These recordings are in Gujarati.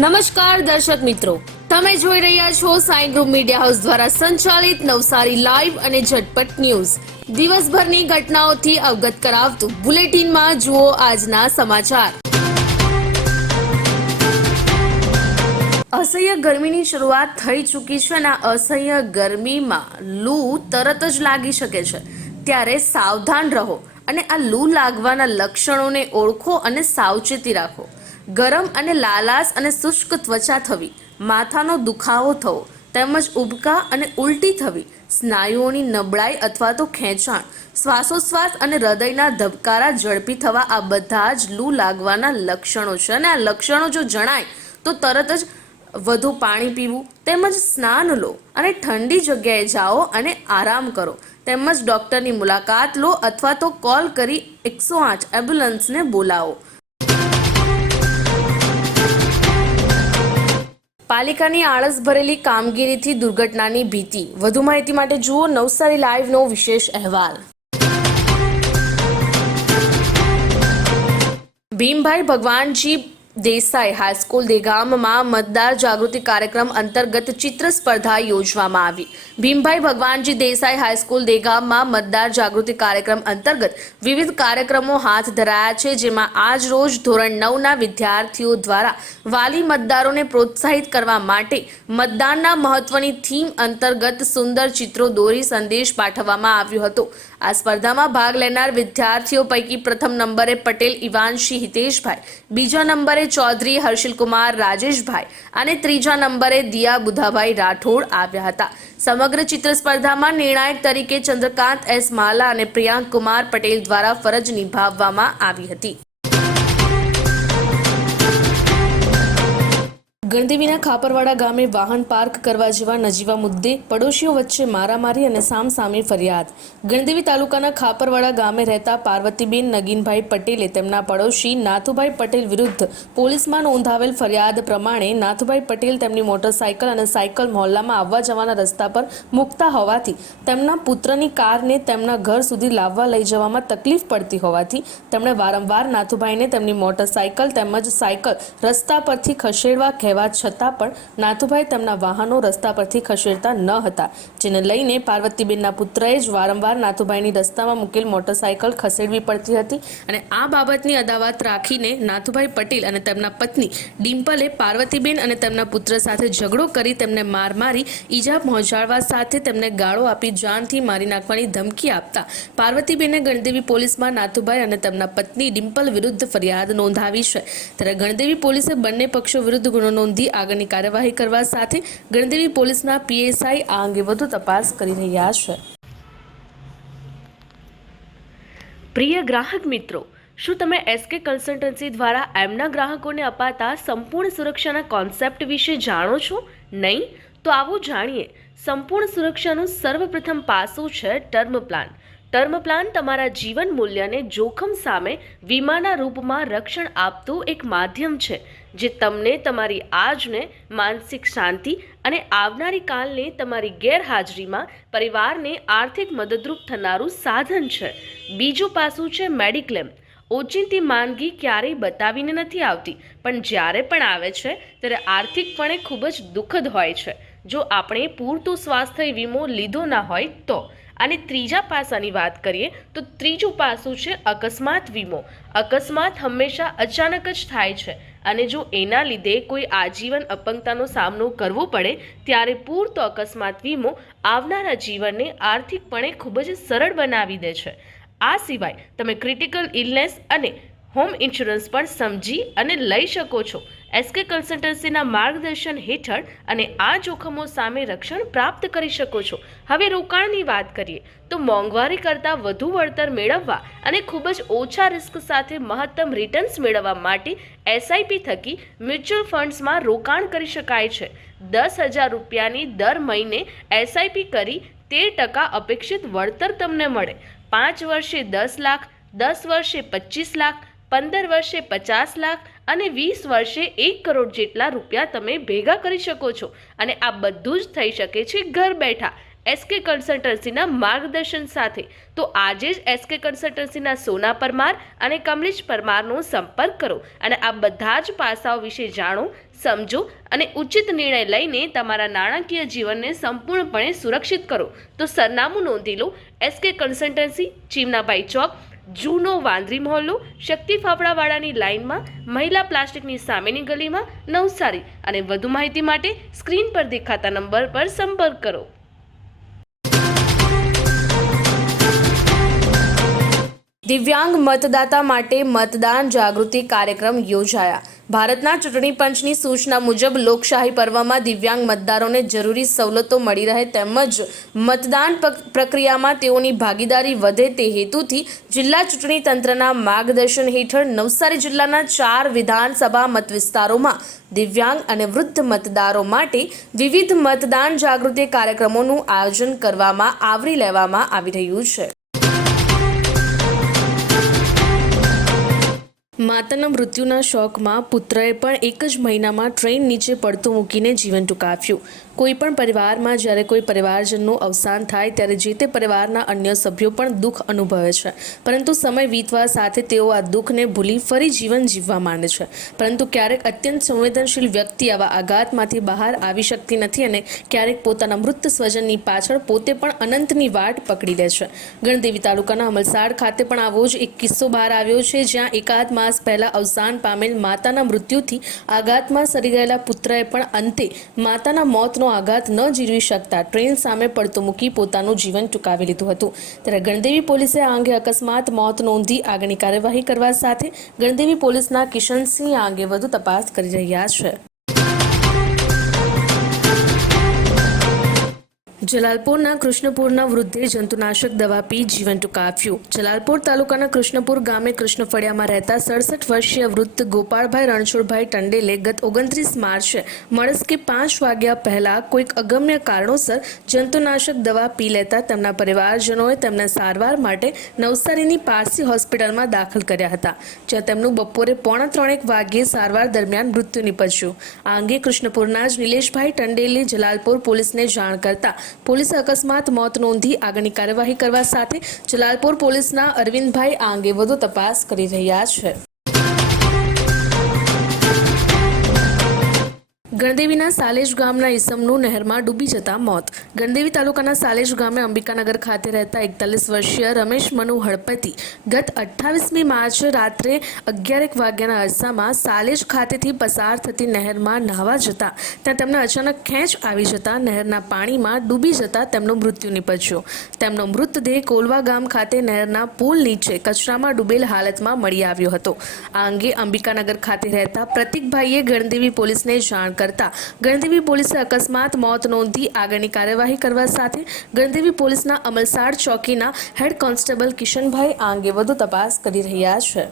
નમસ્કાર દર્શક મિત્રો, તમે જોઈ રહ્યા છો સાઈ ગ્રુપ મીડિયા હાઉસ દ્વારા સંચાલિત નવસારી લાઈવ અને ઝટપટ ન્યૂઝ. દિવસભરની ઘટનાઓથી અવગત કરાવતું બુલેટિનમાં જુઓ આજના સમાચાર. અસહ્ય ગરમીની શરૂઆત થઈ ચૂકી છે અને આ અસહ્ય ગરમીમાં લૂ તરત જ લાગી શકે છે, ત્યારે સાવધાન રહો અને આ લૂ લાગવાના લક્ષણોને ઓળખો અને સાવચેતી રાખો. ગરમ અને લાલાશ અને શુષ્ક ત્વચા થવી, માથાનો દુખાવો થવો તેમજ ઉબકા અને ઉલટી થવી, સ્નાયુઓની નબળાઈ અથવા તો ખેંચાણ, શ્વાસોશ્વાસ અને હૃદયના ધબકારા ઝડપી થવા, આ બધા જ લૂ લાગવાના લક્ષણો છે. અને આ લક્ષણો જો જણાય તો તરત જ વધુ પાણી પીવું તેમજ સ્નાન લો અને ઠંડી જગ્યાએ જાઓ અને આરામ કરો તેમજ ડૉક્ટરની મુલાકાત લો અથવા તો કોલ કરી 108 એમ્બ્યુલન્સને બોલાવો. પાલિકાની આળસ ભરેલી કામગીરીથી દુર્ઘટનાની ભીતિ. વધુ માહિતી માટે જુઓ નવસારી લાઈવનો વિશેષ અહેવાલ. ભીમભાઈ ભગવાનજી દેસાઈ હાઈસ્કૂલ દેગામમાં મતદાર જાગૃતિ કાર્યક્રમ અંતર્ગત ચિત્ર સ્પર્ધા યોજવામાં આવી. ભીમભાઈ ભગવાનજી દેસાઈ હાઈસ્કૂલ દેગામમાં મતદાર જાગૃતિ કાર્યક્રમ અંતર્ગત વિવિધ કાર્યક્રમો હાથ ધરાયા છે, જેમાં આજ રોજ ધોરણ 9ના વિદ્યાર્થીઓ દ્વારા વાલી મતદારોને પ્રોત્સાહિત કરવા માટે મતદાનના મહત્વની થીમ અંતર્ગત સુંદર ચિત્રો દોરી સંદેશ પાઠવવામાં આવ્યો હતો. આ સ્પર્ધામાં ભાગ લેનાર વિદ્યાર્થીઓ પૈકી પ્રથમ નંબરે પટેલ ઇવાનશી હિતેશભાઈ, બીજા નંબરે ચૌધરી હર્ષિલકુમાર રાજેશભાઈ અને ત્રીજા નંબરે દિયા બુધાભાઈ રાઠોડ આવ્યા હતા. સમગ્ર ચિત્ર સ્પર્ધામાં નિર્ણાયક તરીકે ચંદ્રકાંત એસ માલા અને પ્રિયાંક કુમાર પટેલ દ્વારા ફરજ નિભાવવામાં આવી હતી. ગણદેવીના ખાપરવાડા ગામે વાહન પાર્ક કરવા જેવા નજીવા મુદ્દે પડોશીઓ વચ્ચે મારામારી અને સામસામે ફરિયાદ. ગણદેવી તાલુકાના ખાપરવાડા ગામે રહેતા પાર્વતીબેન નગીનભાઈ પટેલે તેમના પડોશી નાથુભાઈ પટેલ વિરુદ્ધ પોલીસમાં નોંધાવેલ ફરિયાદ પ્રમાણે નાથુભાઈ પટેલ તેમની મોટરસાયકલ અને સાયકલ મહોલ્લામાં આવવા જવાના રસ્તા પર મૂકતા હોવાથી તેમના પુત્રની કારને તેમના ઘર સુધી લાવવા લઈ જવામાં તકલીફ પડતી હોવાથી તેમણે વારંવાર નાથુભાઈને તેમની મોટરસાયકલ તેમજ સાયકલ રસ્તા પરથી ખસેડવા કહેવા છતાં પણ નાથુભાઈ તેમના વાહનો રસ્તા પરથી ખસેડતા ન હતા, જેને લઈને પાર્વતીબેનના પુત્રએ જ વારંવાર નાથુભાઈની રસ્તામાં મૂકેલ મોટરસાયકલ ખસેડવી પડતી હતી. અને આ બાબતની અદાવત રાખીને નાથુભાઈ પટેલ અને તેમના પત્ની ડિમ્પલે પાર્વતીબેન અને તેમના પુત્ર સાથે ઝઘડો કરી તેમને માર મારી ઈજા પહોંચાડવા સાથે તેમને ગાળો આપી જાનથી મારી નાખવાની ધમકી આપતા પાર્વતીબેને ગણદેવી પોલીસમાં નાથુભાઈ અને તેમના પત્ની ડિમ્પલ વિરુદ્ધ ફરિયાદ નોંધાવી છે. ત્યારે ગણદેવી પોલીસે બંને પક્ષો વિરુદ્ધ ગુનો આગળની કાર્યવાહી કરવા સાથે ગણદેવી પોલીસના પીએસઆઈ આ અંગે વધુ તપાસ કરી રહ્યા છે. પ્રિય ગ્રાહક મિત્રો, શું તમે એસકે કન્સલ્ટન્સી દ્વારા એમના ગ્રાહકોને અપાતા સંપૂર્ણ સુરક્ષાના કોન્સેપ્ટ વિશે જાણો છો? નહીં? તો આવો જાણીએ. સંપૂર્ણ સુરક્ષાનું સર્વપ્રથમ પાસું છે ટર્મ પ્લાન. ટર્મ પ્લાન તમારા જીવન મૂલ્યને જોખમ સામે વીમાના રૂપમાં રક્ષણ આપતું એક માધ્યમ છે, જે તમને તમારી આજને માનસિક શાંતિ અને આવનારી કાલને તમારી ગેરહાજરીમાં પરિવારને આર્થિક મદદરૂપ થનારું સાધન છે. બીજું પાસું છે મેડિક્લેમ. ઓચિંતી માંદગી ક્યારેય બતાવીને નથી આવતી, પણ જ્યારે પણ આવે છે ત્યારે આર્થિકપણે ખૂબ જ દુઃખદ હોય છે, જો આપણે પૂરતો સ્વાસ્થ્ય વીમો લીધો ના હોય તો. અને ત્રીજા પાસાની વાત કરીએ તો ત્રીજું પાસું છે અકસ્માત વીમો. અકસ્માત હંમેશા અચાનક જ થાય છે, અને જો એના લીધે કોઈ આજીવન અપંગતાનો સામનો કરવો પડે ત્યારે પૂરતો અકસ્માત વીમો આવનારા જીવનને આર્થિકપણે ખૂબ જ સરળ બનાવી દે છે. આ સિવાય તમે ક્રિટિકલ ઇલનેસ અને હોમ ઇન્સ્યોરન્સ પણ સમજી અને લઈ શકો છો એસકે કન્સલ્ટન્સીના માર્ગદર્શન હેઠળ, અને આ જોખમો સામે રક્ષણ પ્રાપ્ત કરી શકો છો. હવે રોકાણની વાત કરીએ તો મોંઘવારી કરતાં વધુ વળતર મેળવવા અને ખૂબ જ ઓછા રિસ્ક સાથે મહત્તમ રિટર્ન્સ મેળવવા માટે એસઆઈપી થકી મ્યુચ્યુઅલ ફંડ્સમાં રોકાણ કરી શકાય છે. 10,000 રૂપિયાની દર મહિને એસઆઈપી કરી 13% અપેક્ષિત વળતર તમને મળે. 5 વર્ષે 10 લાખ, 10 વર્ષે 25 લાખ, 15 વર્ષે 50 લાખ અને 20 વર્ષે 1 કરોડ જેટલા રૂપિયા તમે ભેગા કરી શકો છો. અને આ બધું જ થઈ શકે છે ઘર બેઠા એસકે કન્સલ્ટન્સીના માર્ગદર્શન સાથે. તો આજે જ એસકે કન્સલ્ટન્સીના સોના પરમાર અને કમલેશ પરમારનો સંપર્ક કરો અને આ બધા જ પાસાઓ વિશે જાણો, સમજો અને ઉચિત નિર્ણય લઈને તમારા નાણાકીય જીવનને સંપૂર્ણપણે સુરક્ષિત કરો. તો સરનામું નોંધી લો: એસકે કન્સલ્ટન્સી, ચીમનાબાઈ ચોક, જૂનો વાંદરી મહોલ્લો, શક્તિ ફાફડાવાળાની લાઇનમાં, મહિલા પ્લાસ્ટિકની સામેની ગલીમાં, નવસારી. અને વધુ માહિતી માટે સ્ક્રીન પર દેખાતા નંબર પર સંપર્ક કરો. દિવ્યાંગ મતદાતા માટે મતદાન જાગૃતિ કાર્યક્રમ યોજાયા. ભારતના ચૂંટણી પંચની સૂચના મુજબ લોકશાહી પર્વમાં દિવ્યાંગ મતદારોને જરૂરી સવલતો મળી રહે તેમજ મતદાન પ્રક્રિયામાં તેઓની ભાગીદારી વધે તે હેતુથી જિલ્લા ચૂંટણી તંત્રના માર્ગદર્શન હેઠળ નવસારી જિલ્લાના 4 વિધાનસભા મતવિસ્તારોમાં દિવ્યાંગ અને વૃદ્ધ મતદારો માટે વિવિધ મતદાન જાગૃતિ કાર્યક્રમોનું આયોજન કરવામાં આવરી લેવામાં આવી રહ્યું છે. માતાના મૃત્યુના શોકમાં પુત્રએ પણ એક જ મહિનામાં ટ્રેન નીચે પડતું મૂકીને જીવન ટૂંકાવ્યું. કોઈ પણ પરિવારમાં જ્યારે કોઈ પરિવારજનનું અવસાન થાય ત્યારે જે તે પરિવારના અન્ય સભ્યો પણ દુઃખ અનુભવે છે, પરંતુ સમય વીતવા સાથે તેઓ આ દુઃખને ભૂલી ફરી જીવન જીવવા માંડે છે. પરંતુ ક્યારેક અત્યંત સંવેદનશીલ વ્યક્તિ આવા આઘાતમાંથી બહાર આવી શકતી નથી અને ક્યારેક પોતાના મૃત સ્વજનની પાછળ પોતે પણ અનંતની વાટ પકડી લે છે. ગણદેવી તાલુકાના અમલસાડ ખાતે પણ આવો જ એક કિસ્સો બહાર આવ્યો છે, જ્યાં એકાદ માસ પહેલા અવસાન પામેલ માતાના મૃત્યુથી આઘાતમાં સરી ગયેલા પુત્રએ પણ અંતે માતાના મોતનો આઘાત ન જીરવી શકતા ટ્રેન સામે પડતું મૂકી પોતાનું જીવન ટૂંકાવી લીધું હતું. ત્યારે ગણદેવી પોલીસે આ અંગે અકસ્માત મોત નોંધી આગળની કાર્યવાહી કરવા સાથે ગણદેવી પોલીસના કિશનસિંહ આ અંગે વધુ તપાસ કરી રહ્યા છે. જલાલપુરના કૃષ્ણપુરના વૃદ્ધે જંતુનાશક દવા પી જીવન ટૂંકાવ્યું. જલાલપુર તાલુકાના કૃષ્ણપુર ગામે કૃષ્ણફળિયામાં રહેતા 67 વર્ષીય વૃદ્ધ ગોપાળભાઈ રણછોડભાઈ ટંડેલે ગત 29 માર્ચે મળસ્કે 5 વાગ્યા પહેલા કોઈક અગમ્ય કારણોસર જંતુનાશક દવા પી લેતા તેમના પરિવારજનોએ તેમને સારવાર માટે નવસારીની પારસી હોસ્પિટલમાં દાખલ કર્યા હતા, જ્યાં તેમનું બપોરે 2:45 વાગ્યે સારવાર દરમિયાન મૃત્યુ નિપજ્યું. આ અંગે કૃષ્ણપુરના જ નિલેશભાઈ ટંડેલે જલાલપુર પોલીસને જાણ કરતા પોલીસે અકસ્માત મોત નોંધી આગળની કાર્યવાહી કરવા સાથે જલાલપુર પોલીસના અરવિંદભાઈ આ અંગે વધુ તપાસ કરી રહ્યા છે. ગણદેવીના સાલેજ ગામના ઈસમનું નહેરમાં ડૂબી જતા મોત. ગણદેવી તાલુકાના સાલેજ ગામે અંબિકાનગર ખાતે રહેતા 41 વર્ષીય રમેશ મનુ હળપતિ ગત 28મી માર્ચે રાત્રે 11 વાગ્યાના અરસામાં સાલેજ ખાતેથી પસાર થતી નહેરમાં નહાવા જતા ત્યાં તેમને અચાનક ખેંચ આવી જતા નહેરના પાણીમાં ડૂબી જતા તેમનું મૃત્યુ નિપજ્યું. તેમનો મૃતદેહ કોલવા ગામ ખાતે નહેરના પુલ નીચે કચરામાં ડૂબેલ હાલતમાં મળી આવ્યો હતો. આ અંગે અંબિકાનગર ખાતે રહેતા પ્રતિકભાઈએ ગણદેવી પોલીસને જાણ કરતા ગણદેવી પોલીસે અકસ્માત મોત નોંધી આગળની કાર્યવાહી કરવા સાથે ગણદેવી પોલીસના અમલસાડ ચોકીના હેડ કોન્સ્ટેબલ કિશનભાઈ આ અંગે વધુ તપાસ કરી રહ્યા છે.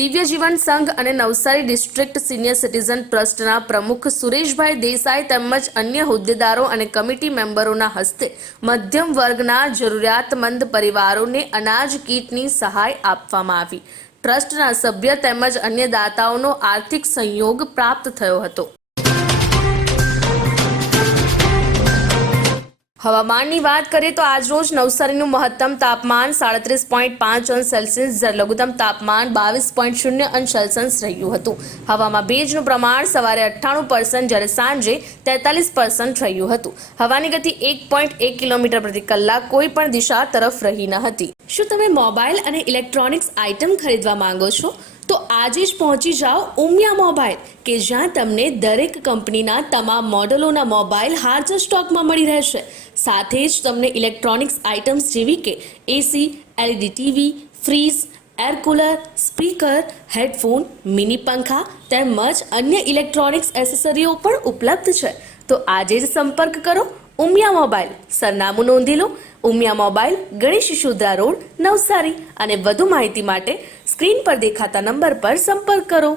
દિવ્ય જીવન સંઘ અને નવસારી ડિસ્ટ્રિક્ટ સિનિયર સિટીઝન ટ્રસ્ટના પ્રમુખ સુરેશભાઈ દેસાઈ તેમજ અન્ય હોદ્દેદારો અને કમિટી મેમ્બરોના હસ્તે મધ્યમ વર્ગના જરૂરિયાતમંદ પરિવારોને અનાજ કીટની સહાય આપવામાં આવી. ટ્રસ્ટના સભ્ય તેમજ અન્ય દાતાઓનો આર્થિક સહયોગ પ્રાપ્ત થયો હતો. હવામાનની વાત કરીએ તો આજરોજ નવસારીનું મહત્તમ તાપમાન 37.5 અંશ સેલ્સિયસ જ્યારે લઘુત્તમ તાપમાન 22.0 અંશ સેલ્સિયસ રહ્યું હતું. હવામાં ભેજનું પ્રમાણ સવારે 98% જ્યારે સાંજે 43% રહ્યું હતું. હવાની ગતિ 1.1 કિલોમીટર પ્રતિ કલાક કોઈ પણ દિશા તરફ રહી ન હતી. શું તમે મોબાઈલ અને ઇલેક્ટ્રોનિક્સ આઇટમ ખરીદવા માંગો છો? તો આજે જ પહોંચી જાઓ ઉમિયા મોબાઈલ, કે જ્યાં તમને દરેક કંપનીના તમામ મોડેલોના મોબાઈલ હાજર સ્ટોકમાં મળી રહેશે. સાથે જ તમને ઇલેક્ટ્રોનિક્સ આઇટમ્સ જેવી કે AC, LED TV, fridge, air cooler, speaker, headphone, mini પંખા તેમજ અન્ય ઇલેક્ટ્રોનિક્સ એસેસરીઓ પણ ઉપલબ્ધ છે. તો આજે જ સંપર્ક કરો ઉમિયા મોબાઈલ. સરનામું નોંધી લો: ઉમિયા મોબાઈલ, ગણેશ શિશુદ્રા રોડ, નવસારી. અને વધુ માહિતી માટે સ્ક્રીન પર દેખાતા નંબર પર સંપર્ક કરો.